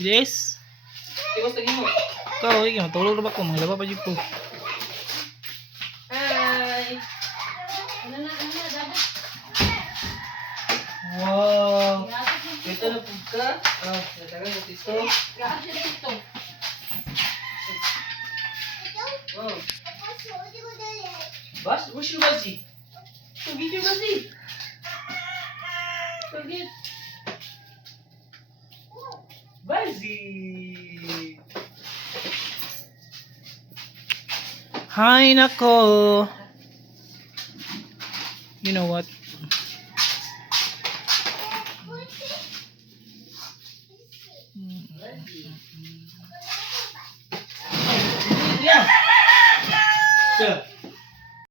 Yes. Iwas lagi mo. Ikaw, matulog na ba ko? Mga laba pa dito. Hi. Wow. Ito na po ka. Oh, natagal na dito. Oh. Bas, what's your bazi? Forget your bazi. Forget. Bazi. Hi, nako. You know what? Yeah. Yeah.